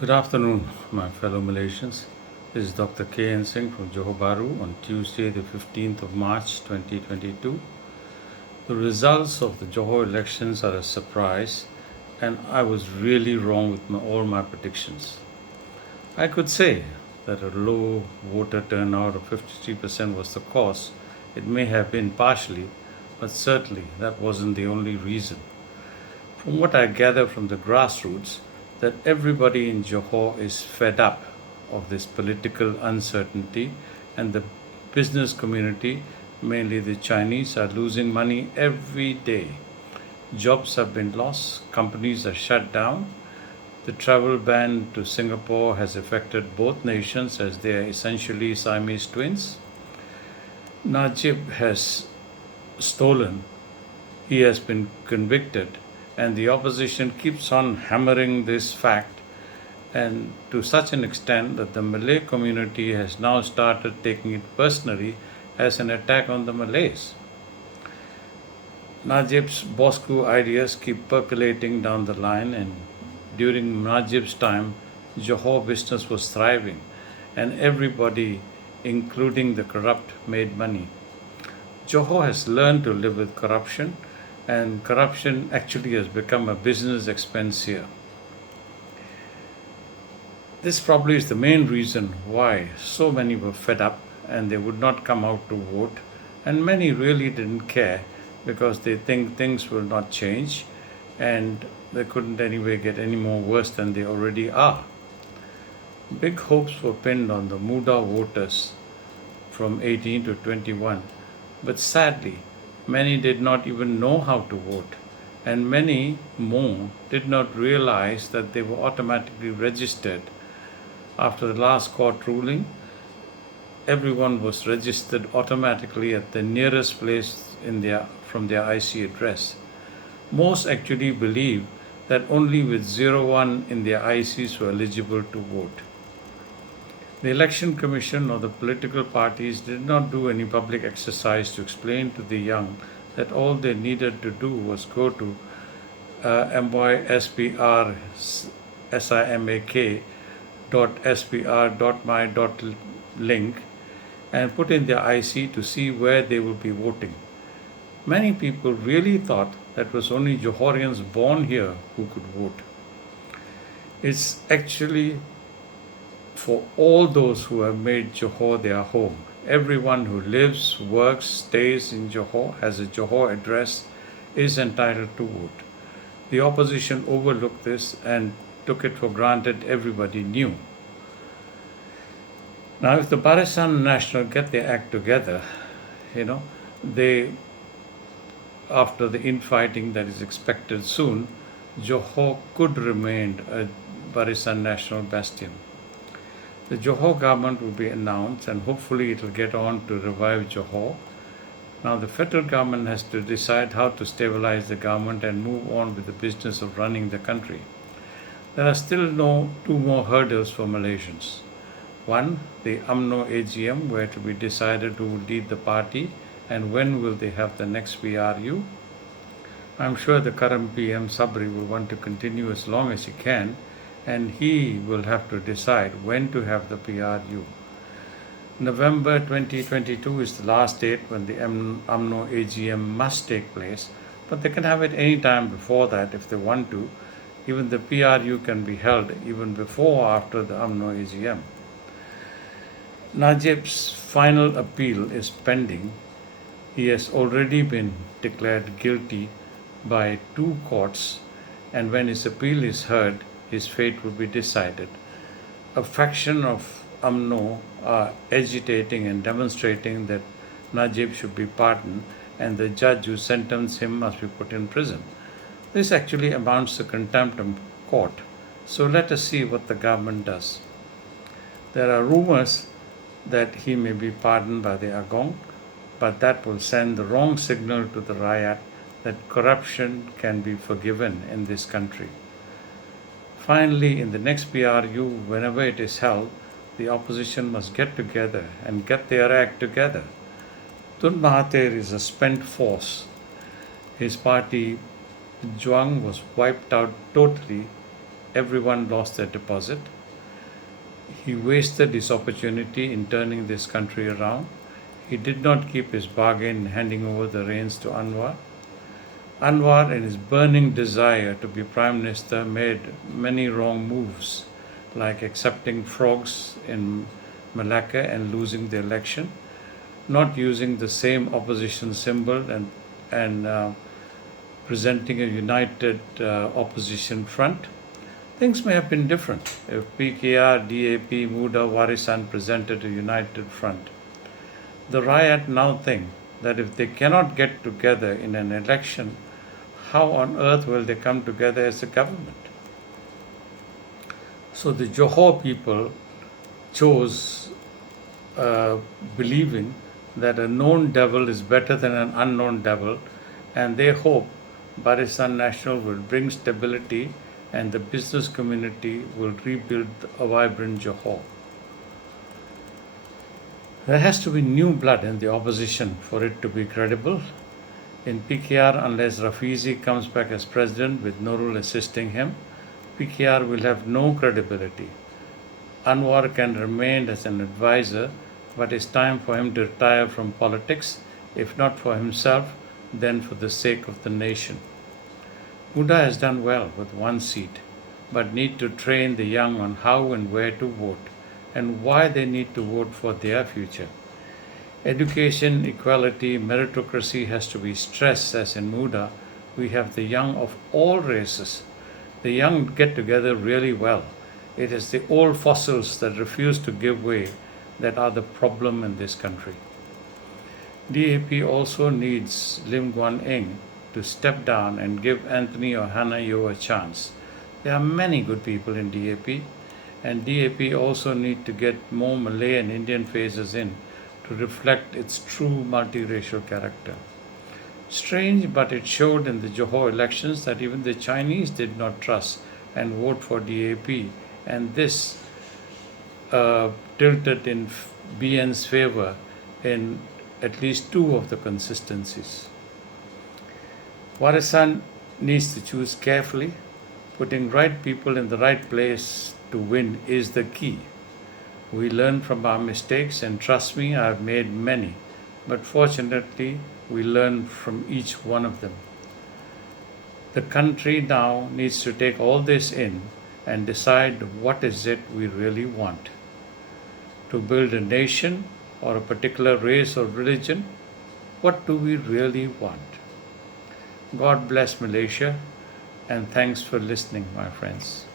Good afternoon, my fellow Malaysians. This is Dr. K. N. Singh from Johor Bahru on Tuesday, the 15th of March 2022. The results of the Johor elections are a surprise, and I was really wrong with all my predictions. I could say that a low voter turnout of 53% was the cause. It may have been partially, but certainly that wasn't the only reason. From what I gather from the grassroots, that everybody in Johor is fed up of this political uncertainty, and the business community, mainly the Chinese, are losing money every day. Jobs have been lost, companies are shut down. The travel ban to Singapore has affected both nations as they are essentially Siamese twins. Najib has stolen, he has been convicted, and the opposition keeps on hammering this fact, and to such an extent that the Malay community has now started taking it personally as an attack on the Malays. Najib's Bosku ideas keep percolating down the line, and during Najib's time, Johor business was thriving, and everybody, including the corrupt, made money. Johor has learned to live with corruption, and corruption actually has become a business expense here. This probably is the main reason why so many were fed up and they would not come out to vote, and many really didn't care because they think things will not change and they couldn't anyway get any more worse than they already are. Big hopes were pinned on the Muda voters from 18 to 21, but sadly, many did not even know how to vote, and many more did not realize that they were automatically registered. After the last court ruling, everyone was registered automatically at the nearest place from their IC address. Most actually believe that only with 01 in their ICs were eligible to vote. The Election Commission or the political parties did not do any public exercise to explain to the young that all they needed to do was go to myspr.spr.my.link and put in their IC to see where they will be voting. Many people really thought that was only Johorians born here who could vote. It's actually for all those who have made Johor their home. Everyone who lives, works, stays in Johor, has a Johor address, is entitled to vote. The opposition overlooked this and took it for granted everybody knew. Now, if the Barisan National get their act together, they, after the infighting that is expected soon, Johor could remain a Barisan National bastion. The Johor government will be announced, and hopefully it will get on to revive Johor. Now the federal government has to decide how to stabilize the government and move on with the business of running the country. There are still two more hurdles for Malaysians. One, the UMNO AGM, where it will be decided who will lead the party and when will they have the next PRU. I'm sure the current PM Sabri will want to continue as long as he can, and he will have to decide when to have the PRU. November 2022 is the last date when the UMNO AGM must take place, but they can have it any time before that if they want to. Even the PRU can be held even before or after the UMNO AGM. Najib's final appeal is pending. He has already been declared guilty by 2 courts, and when his appeal is heard, his fate will be decided. A faction of UMNO are agitating and demonstrating that Najib should be pardoned and the judge who sentenced him must be put in prison. This actually amounts to contempt of court. So let us see what the government does. There are rumors that he may be pardoned by the Agong, but that will send the wrong signal to the Rakyat that corruption can be forgiven in this country. Finally, in the next PRU, whenever it is held, the opposition must get together and get their act together. Tun Mahathir is a spent force. His party, Juang, was wiped out totally everyone lost their deposit. He wasted his opportunity in turning this country around. He did not keep his bargain in handing over the reins to Anwar. Anwar, in his burning desire to be Prime Minister, made many wrong moves, like accepting frogs in Malacca and losing the election, not using the same opposition symbol and presenting a united opposition front. Things may have been different if PKR, DAP, Muda, Warisan presented a united front. The Riot now think that if they cannot get together in an election, how on earth will they come together as a government? So the Johor people chose believing that a known devil is better than an unknown devil, and they hope Barisan National will bring stability and the business community will rebuild a vibrant Johor. There has to be new blood in the opposition for it to be credible. In PKR, unless Rafizi comes back as president with Nurul assisting him, PKR will have no credibility. Anwar can remain as an advisor, but it's time for him to retire from politics, if not for himself, then for the sake of the nation. Muda has done well with one seat, but need to train the young on how and where to vote and why they need to vote for their future. Education, equality, meritocracy has to be stressed, as in Muda, we have the young of all races. The young get together really well. It is the old fossils that refuse to give way that are the problem in this country. DAP also needs Lim Guan Eng to step down and give Anthony or Hannah Yeo a chance. There are many good people in DAP, and DAP also need to get more Malay and Indian faces in to reflect its true multiracial character. Strange, but it showed in the Johor elections that even the Chinese did not trust and vote for DAP, and this tilted in BN's favor in at least two of the consistencies. Warisan needs to choose carefully. Putting right people in the right place to win is the key. We learn from our mistakes, and trust me, I have made many, but fortunately, we learn from each one of them. The country now needs to take all this in and decide what is it we really want. To build a nation or a particular race or religion, what do we really want? God bless Malaysia, and thanks for listening, my friends.